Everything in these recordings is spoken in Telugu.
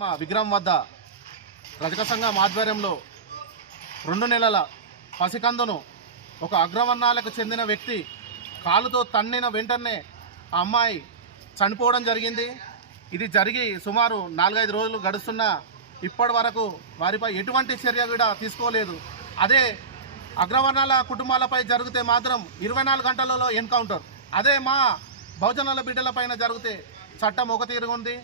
మా విగ్రహం వద్ద రజక సంఘం ఆధ్వర్యంలో 2 నెలల పసికందును ఒక అగ్రవర్ణాలకు చెందిన వ్యక్తి కాలుతో తన్నిన వెంటనే ఆ అమ్మాయి చనిపోవడం జరిగింది. ఇది జరిగి సుమారు 4-5 రోజులు గడుస్తున్నా ఇప్పటి వరకు వారిపై ఎటువంటి చర్య కూడా తీసుకోలేదు. అదే అగ్రవర్ణాల కుటుంబాలపై జరిగితే మాత్రం 24 గంటలలో ఎన్కౌంటర్. అదే మా బహుజనుల బిడ్డలపైన జరిగితే చట్టం ఒక తీరు ఉంది,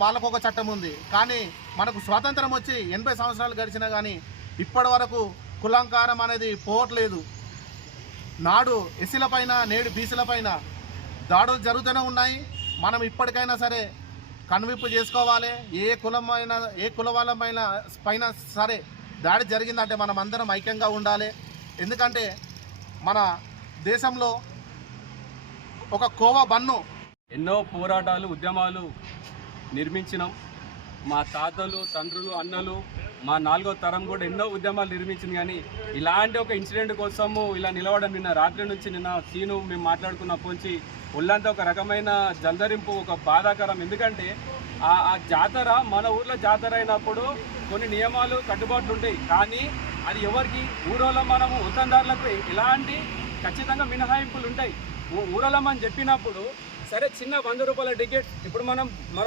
వాళ్ళకు ఒక చట్టం ఉంది. కానీ మనకు స్వాతంత్రం వచ్చి 80 సంవత్సరాలు గడిచినా కానీ ఇప్పటి వరకు కులంకారం అనేది పోవట్లేదు. నాడు ఎస్సీలపైన నేడు బీసీలపైన దాడులు జరుగుతూనే ఉన్నాయి. మనం ఇప్పటికైనా సరే కనువిప్పు చేసుకోవాలి. ఏ కుల వాళ్ళపైన సరే దాడి జరిగిందంటే మనం అందరం ఐక్యంగా ఉండాలి. ఎందుకంటే మన దేశంలో ఒక కోవ బన్ను ఎన్నో పోరాటాలు ఉద్యమాలు నిర్మించినాం. మా తాతలు తండ్రులు అన్నలు మా 4వ తరం కూడా ఎన్నో ఉద్యమాలు నిర్మించింది. కానీ ఇలాంటి ఒక ఇన్సిడెంట్ కోసము ఇలా నిలవడం నిన్న రాత్రి నుంచి నిన్న సీను మేము మాట్లాడుకున్నప్పటి నుంచి ఒళ్ళంతా ఒక రకమైన జల్దరింపు, ఒక బాధాకరం. ఎందుకంటే ఆ జాతర మన ఊర్లో జాతర అయినప్పుడు కొన్ని నియమాలు కట్టుబాట్లు ఉంటాయి. కానీ అది ఎవరికి ఊరోళ్ళ మనము ఉత్తందారులకు ఇలాంటి ఖచ్చితంగా మినహాయింపులు ఉంటాయి. ఊరలమని చెప్పినప్పుడు సరే చిన్న 100 రూపాయల టికెట్, ఇప్పుడు మన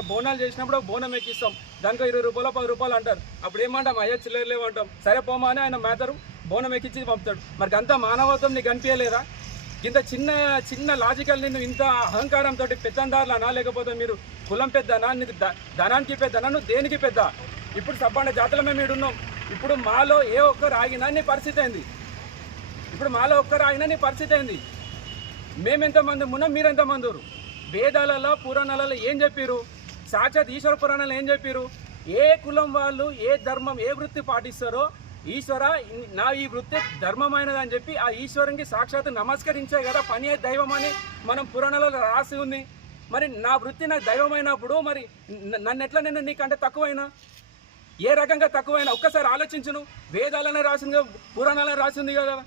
బోనాలు చేసినప్పుడు బోనం ఎక్కిస్తాం, దానికి 20 రూపాయలు 10 రూపాయలు అంటారు. అప్పుడు ఏమంటాం, అయ్యా చిల్లరలేవు అంటాం. సరే పోమా అని ఆయన మేతరు బోనం ఎక్కించి పంపుతాడు. మరి అంత మానవత్వం నీకు అనిపించలేదా? ఇంత చిన్న లాజికల్ నిన్ను ఇంత అహంకారంతో పెత్తందారులు అనా, లేకపోతే మీరు కులం పెద్దనా, నీకు ధనానికి పెద్దనా, నువ్వు దేనికి పెద్ద? ఇప్పుడు సబ్బండ జాతర మేము ఈడున్నాం. ఇప్పుడు మాలో ఏ ఒక్కరు ఆగినా నీ పరిస్థితి అయింది. ఇప్పుడు మాలో ఒక్కరు ఆగినా నీ పరిస్థితి అయింది. మేమెంతమంది ఉన్నాం, మీరెంతమంది ఊరు? వేదాలలో పురాణాలలో ఏం చెప్పారు? సాక్షాత్ ఈశ్వర పురాణాలు ఏం చెప్పారు? ఏ కులం వాళ్ళు ఏ ధర్మం ఏ వృత్తి పాటిస్తారో ఈశ్వర నా ఈ వృత్తి ధర్మమైనది అని చెప్పి ఆ ఈశ్వరునికి సాక్షాత్ నమస్కరించే కదా పని దైవం అని మనం పురాణాలలో రాసి ఉంది. మరి నా వృత్తి నాకు దైవమైనప్పుడు మరి నన్ను ఎట్లా నేను నీకంటే తక్కువైనా? ఏ రకంగా తక్కువైనా? ఒక్కసారి ఆలోచించును. వేదాలనే రాసింది, పురాణాలనే రాసింది కదా.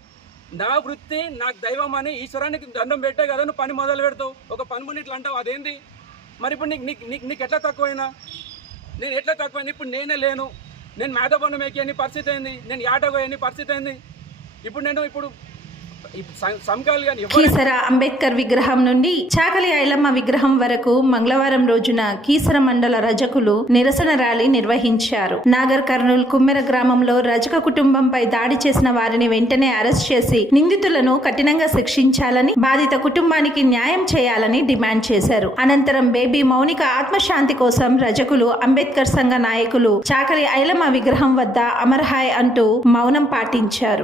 నా వృత్తి నాకు దైవం అని ఈశ్వరానికి దండం పెట్టే కదా నువ్వు పని మొదలు పెడతావు. ఒక పని ఇట్లా అంటావు, అదేంది? మరి ఇప్పుడు నీకు ఎట్లా తక్కువైనా? నేను ఎట్లా తక్కువైనా? ఇప్పుడు నేనే లేను, నేను మేధపన్నం ఎక్కి అని పరిస్థితి అయింది, నేను యాటగో అని పరిస్థితి అయింది. ఇప్పుడు కీసర అంబేద్కర్ విగ్రహం నుండి చాకలి ఐలమ్మ విగ్రహం వరకు మంగళవారం రోజున కీసర మండల రజకులు నిరసన ర్యాలీ నిర్వహించారు. నాగర్ కర్నూల్ కుమ్మెర గ్రామంలో రజక కుటుంబంపై దాడి చేసిన వారిని వెంటనే అరెస్ట్ చేసి నిందితులను కఠినంగా శిక్షించాలని, బాధిత కుటుంబానికి న్యాయం చేయాలని డిమాండ్ చేశారు. అనంతరం బేబీ మౌనిక ఆత్మశాంతి కోసం రజకులు అంబేద్కర్ సంఘ నాయకులు చాకలి ఐలమ్మ విగ్రహం వద్ద అమర్హాయ్ అంటూ మౌనం పాటించారు.